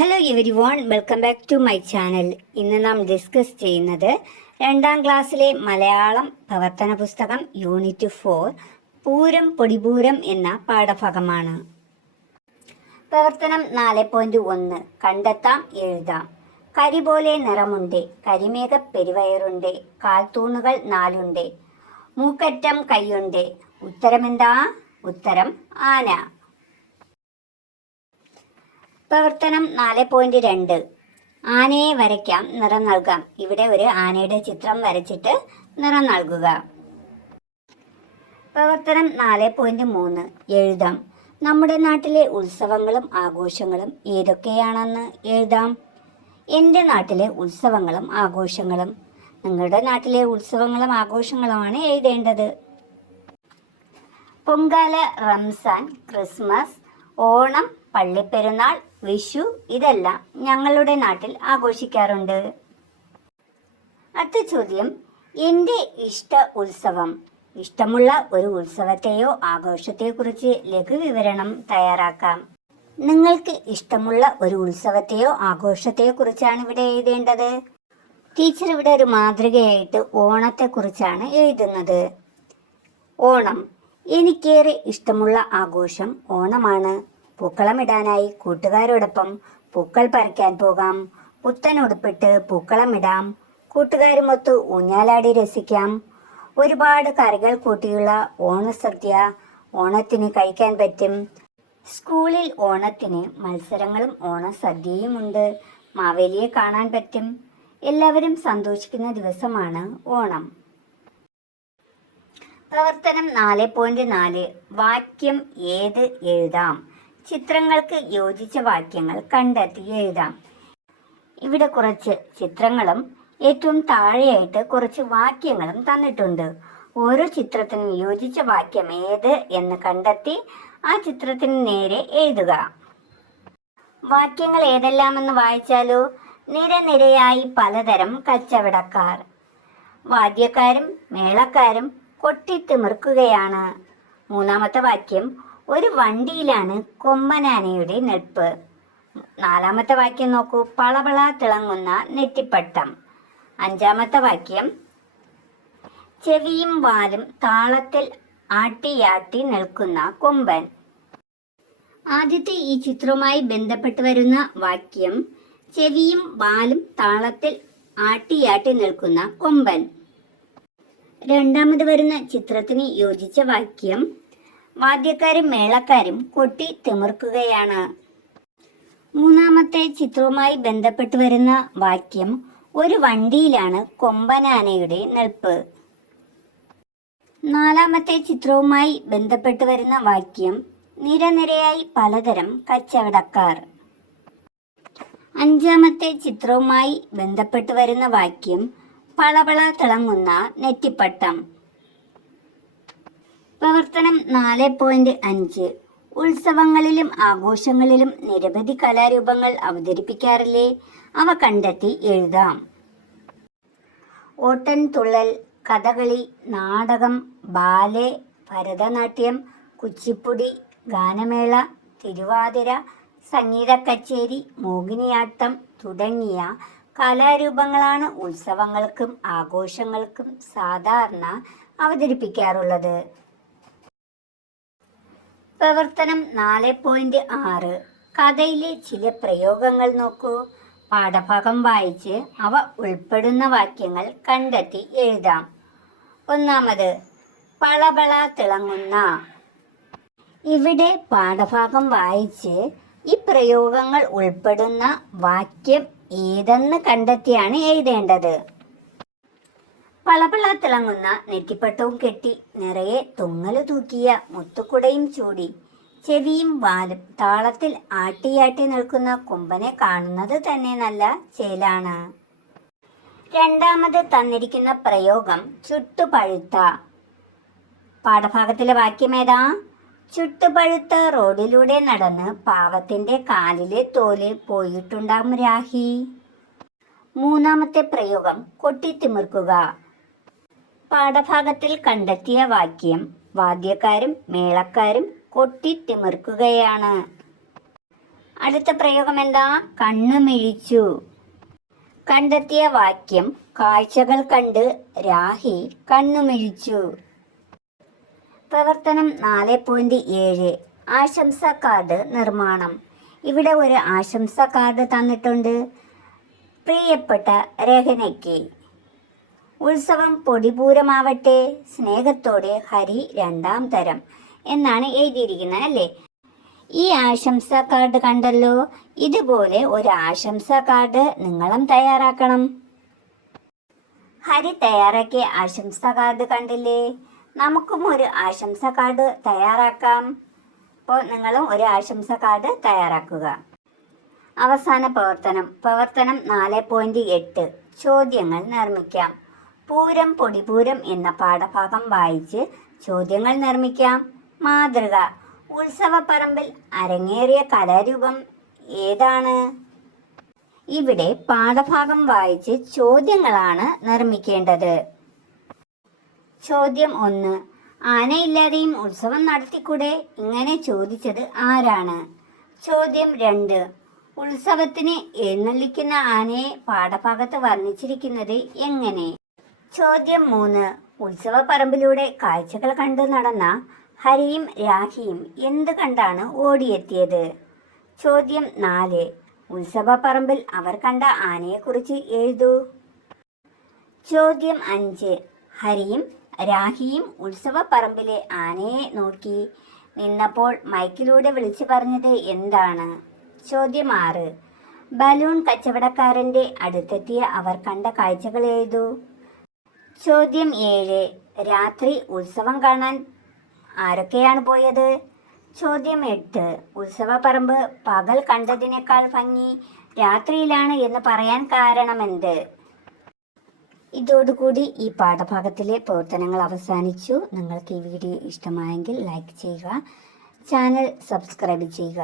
Hello everyone, welcome back to my channel. ഇന്ന് നാം discuss ചെയ്യുന്നത് 2ാം ക്ലാസ്സിലെ മലയാളം പ്രവർത്തന പുസ്തകം യൂണിറ്റ് 4 പൂരം പൊടിപൂരം എന്ന പാഠഭാഗമാണ്. പ്രവർത്തനം 4.1 കണ്ടെത്താം എഴുതാം. കരി പോലെ നിറമുണ്ട്, കരിമേഘ പെരുവയറുണ്ട്, കാൽത്തൂണുകൾ 4 മൂക്കറ്റം കൈയുണ്ട്. ഉത്തരമെന്താ? ഉത്തരം ആന. പ്രവർത്തനം 4.2 ആനയെ വരയ്ക്കാം, നിറം നൽകാം. ഇവിടെ ഒരു ആനയുടെ ചിത്രം വരച്ചിട്ട് നിറം നൽകുക. പ്രവർത്തനം 4.3 എഴുതാം. നമ്മുടെ നാട്ടിലെ ഉത്സവങ്ങളും ആഘോഷങ്ങളും ഏതൊക്കെയാണെന്ന് എഴുതാം. എൻ്റെ നാട്ടിലെ ഉത്സവങ്ങളും ആഘോഷങ്ങളും. നിങ്ങളുടെ നാട്ടിലെ ഉത്സവങ്ങളും ആഘോഷങ്ങളുമാണ് എഴുതേണ്ടത്. പൊങ്കാല, റംസാൻ, ക്രിസ്മസ്, ഓണം, പള്ളിപ്പെരുന്നാൾ, വിഷു ഇതെല്ലാം ഞങ്ങളുടെ നാട്ടിൽ ആഘോഷിക്കാറുണ്ട്. അടുത്ത ചോദ്യം, എൻ്റെ ഇഷ്ട ഉത്സവം. ഇഷ്ടമുള്ള ഒരു ഉത്സവത്തെയോ ആഘോഷത്തെയോ കുറിച്ച് ലഘുവിവരണം തയ്യാറാക്കാം. നിങ്ങൾക്ക് ഇഷ്ടമുള്ള ഒരു ഉത്സവത്തെയോ ആഘോഷത്തെയോ കുറിച്ചാണ് ഇവിടെ എഴുതേണ്ടത്. ടീച്ചർ ഇവിടെ ഒരു മാതൃകയായിട്ട് ഓണത്തെക്കുറിച്ചാണ് എഴുതുന്നത്. ഓണം. എനിക്കേറെ ഇഷ്ടമുള്ള ആഘോഷം ഓണമാണ്. പൂക്കളമിടാനായി കൂട്ടുകാരോടൊപ്പം പൂക്കൾ പറിക്കാൻ പോകാം. പുത്തൻ ഉടുപ്പിട്ട് പൂക്കളമിടാം. കൂട്ടുകാരുമൊത്ത് ഊഞ്ഞാലാടി രസിക്കാം. ഒരുപാട് കറികൾ കൂട്ടിയുള്ള ഓണസദ്യ ഓണത്തിന് കഴിക്കാൻ പറ്റും. സ്കൂളിൽ ഓണത്തിന് മത്സരങ്ങളും ഓണസദ്യയുമുണ്ട്. മാവേലിയെ കാണാൻ പറ്റും. എല്ലാവരും സന്തോഷിക്കുന്ന ദിവസമാണ് ഓണം. പ്രവർത്തനം 4.4 വാക്യം ഏത് എഴുതാം. ചിത്രങ്ങൾക്ക് യോജിച്ച വാക്യങ്ങൾ കണ്ടെത്തി എഴുതാം. ഇവിടെ കുറച്ച് ചിത്രങ്ങളും ഏറ്റവും താഴെയായിട്ട് കുറച്ച് വാക്യങ്ങളും തന്നിട്ടുണ്ട്. ഓരോ ചിത്രത്തിനും യോജിച്ച വാക്യം ഏത് എന്ന് കണ്ടെത്തി ആ ചിത്രത്തിന് നേരെ എഴുതുക. വാക്യങ്ങൾ ഏതെല്ലാമെന്ന് വായിച്ചാലോ. നിരനിരയായി പലതരം കച്ചവടക്കാർ. വാദ്യക്കാരും മേളക്കാരും കൊട്ടിത്തിമിർക്കുകയാണ്. മൂന്നാമത്തെ വാക്യം, ഒരു വണ്ടിയിലാണ് കൊമ്പനാനയുടെ നിൽപ്പ്. നാലാമത്തെ വാക്യം നോക്കൂ, പളപള തിളങ്ങുന്ന നെറ്റിപ്പട്ടം. അഞ്ചാമത്തെ വാക്യം, ചെവിയും വാലും താളത്തിൽ ആട്ടിയാട്ടി നിൽക്കുന്ന കൊമ്പൻ. ആദ്യത്തെ ഈ ചിത്രവുമായി ബന്ധപ്പെട്ട് വരുന്ന വാക്യം, ചെവിയും വാലും താളത്തിൽ ആട്ടിയാട്ടി നിൽക്കുന്ന കൊമ്പൻ. രണ്ടാമത് വരുന്ന ചിത്രത്തിന് യോജിച്ച വാക്യം, വാദ്യക്കാരും മേളക്കാരും കൊട്ടി തിമിർക്കുകയാണ്. മൂന്നാമത്തെ ചിത്രവുമായി ബന്ധപ്പെട്ട് വരുന്ന വാക്യം, ഒരു വണ്ടിയിലാണ് കൊമ്പനാനയുടെ നിൽപ്പ്. നാലാമത്തെ ചിത്രവുമായി ബന്ധപ്പെട്ട് വരുന്ന വാക്യം, നിരനിരയായി പലതരം കച്ചവടക്കാർ. അഞ്ചാമത്തെ ചിത്രവുമായി ബന്ധപ്പെട്ട് വരുന്ന വാക്യം, പളപള തിളങ്ങുന്ന നെറ്റിപ്പട്ടം. പ്രവർത്തനം 4.5 ഉത്സവങ്ങളിലും ആഘോഷങ്ങളിലും നിരവധി കലാരൂപങ്ങൾ അവതരിപ്പിക്കാറില്ലേ. അവ കണ്ടെത്തി എഴുതാം. ഓട്ടൻതുള്ളൽ, കഥകളി, നാടകം, ബാലെ, ഭരതനാട്യം, കുച്ചിപ്പുടി, ഗാനമേള, തിരുവാതിര, സംഗീത കച്ചേരി, മോഹിനിയാട്ടം തുടങ്ങിയ കലാരൂപങ്ങളാണ് ഉത്സവങ്ങൾക്കും ആഘോഷങ്ങൾക്കും സാധാരണ അവതരിപ്പിക്കാറുള്ളത്. പ്രവർത്തനം 4.6 കഥയിലെ ചില പ്രയോഗങ്ങൾ നോക്കൂ. പാഠഭാഗം വായിച്ച് അവ ഉൾപ്പെടുന്ന വാക്യങ്ങൾ കണ്ടെത്തി എഴുതാം. ഒന്നാമത്, പളപള തിളങ്ങുന്ന. ഇവിടെ പാഠഭാഗം വായിച്ച് ഈ പ്രയോഗങ്ങൾ ഉൾപ്പെടുന്ന വാക്യം ഏതെന്ന് കണ്ടെത്തിയാണ് എഴുതേണ്ടത്. പളപള തിളങ്ങുന്ന നെറ്റിപ്പട്ടവും കെട്ടി നിറയെ തുങ്ങല് തൂക്കിയ മുത്തുക്കുടയും ചൂടി ചെവിയും വാലും താളത്തിൽ ആട്ടിയാട്ടി നിൽക്കുന്ന കൊമ്പനെ കാണുന്നത് തന്നെ നല്ല ചേലാണ്. രണ്ടാമത് തന്നിരിക്കുന്ന പ്രയോഗം ചുട്ടുപഴുത്ത. പാഠഭാഗത്തിലെ വാക്യം ഏതാ? ചുട്ടുപഴുത്ത റോഡിലൂടെ നടന്ന് പാവത്തിന്റെ കാലിലെ തോല് പോയിട്ടുണ്ടാകും രാഹി. മൂന്നാമത്തെ പ്രയോഗം കൊട്ടിത്തിമിർക്കുക. പാഠഭാഗത്തിൽ കണ്ടെത്തിയ വാക്യം, വാദ്യക്കാരും മേളക്കാരും കൊട്ടിത്തിമിർക്കുകയാണ്. അടുത്ത പ്രയോഗം എന്താ? കണ്ണുമിഴിച്ചു. കണ്ടെത്തിയ വാക്യം: കാഴ്ചകൾ കണ്ട് രാഹി കണ്ണുമിഴിച്ചു. പ്രവർത്തനം 4.7 ആശംസ കാർഡ് നിർമ്മാണം. ഇവിടെ ഒരു ആശംസ കാർഡ് തന്നിട്ടുണ്ട്. പ്രിയപ്പെട്ട രഹനയ്ക്ക്. ഉത്സവം പൊടിപൂരമാവട്ടെ. സ്നേഹത്തോടെ ഹരി 2ാം തരം എന്നാണ് എഴുതിയിരിക്കുന്നത് അല്ലേ? ഈ ആശംസ കാർഡ് കണ്ടല്ലോ. ഇതുപോലെ ഒരു ആശംസ കാർഡ് നിങ്ങളും തയ്യാറാക്കണം. ഹരി തയ്യാറാക്കിയ ആശംസ കാർഡ് കണ്ടില്ലേ? നമുക്കും ഒരു ആശംസ കാർഡ് തയ്യാറാക്കാം. അപ്പോൾ നിങ്ങളും ഒരു ആശംസ കാർഡ് തയ്യാറാക്കുക. അവസാന പ്രവർത്തനം 4.8 ചോദ്യങ്ങൾ നിർമ്മിക്കാം. പൂരം പൊടിപൂരം എന്ന പാഠഭാഗം വായിച്ച് ചോദ്യങ്ങൾ നിർമ്മിക്കാം. മാതൃക: ഉത്സവപ്പറമ്പിൽ അരങ്ങേറിയ കലാരൂപം ഏതാണ്? ഇവിടെ പാഠഭാഗം വായിച്ച് ചോദ്യങ്ങളാണ് നിർമ്മിക്കേണ്ടത്. ചോദ്യം 1: ആനയില്ലാതെയും ഉത്സവം നടത്തിക്കൂടെ? ഇങ്ങനെ ചോദിച്ചത് ആരാണ്? ചോദ്യം 2: ഉത്സവത്തിന് എഴുന്നള്ളിക്കുന്ന ആനയെ പാഠഭാഗത്ത് വർണ്ണിച്ചിരിക്കുന്നത് എങ്ങനെ? ചോദ്യം 3: ഉത്സവപ്പറമ്പിലൂടെ കാഴ്ചകൾ കണ്ടു നടന്ന ഹരിയും രാഹിയും എന്ത് കണ്ടാണ് ഓടിയെത്തിയത്? ചോദ്യം 4: ഉത്സവപ്പറമ്പിൽ അവർ കണ്ട ആനയെക്കുറിച്ച് എഴുതൂ. ചോദ്യം 5: ഹരിയും രാഹിയും ഉത്സവപ്പറമ്പിലെ ആനയെ നോക്കി നിന്നപ്പോൾ മൈക്കിലൂടെ വിളിച്ചു പറഞ്ഞത് എന്താണ്? ചോദ്യം 6: ബലൂൺ കച്ചവടക്കാരന്റെ അടുത്തെത്തിയ അവർ കണ്ട കാഴ്ചകൾ എഴുതൂ. ചോദ്യം 7: രാത്രി ഉത്സവം കാണാൻ ആരൊക്കെയാണ് പോയത്? ചോദ്യം 8: ഉത്സവപ്പറമ്പ് പകൽ കണ്ടതിനേക്കാൾ ഭംഗി രാത്രിയിലാണ് എന്ന് പറയാൻ കാരണമെന്ത്? ഇതോടുകൂടി ഈ പാഠഭാഗത്തിലെ പ്രവർത്തനങ്ങൾ അവസാനിച്ചു. നിങ്ങൾക്ക് ഈ വീഡിയോ ഇഷ്ടമായെങ്കിൽ ലൈക്ക് ചെയ്യുക, ചാനൽ സബ്സ്ക്രൈബ് ചെയ്യുക.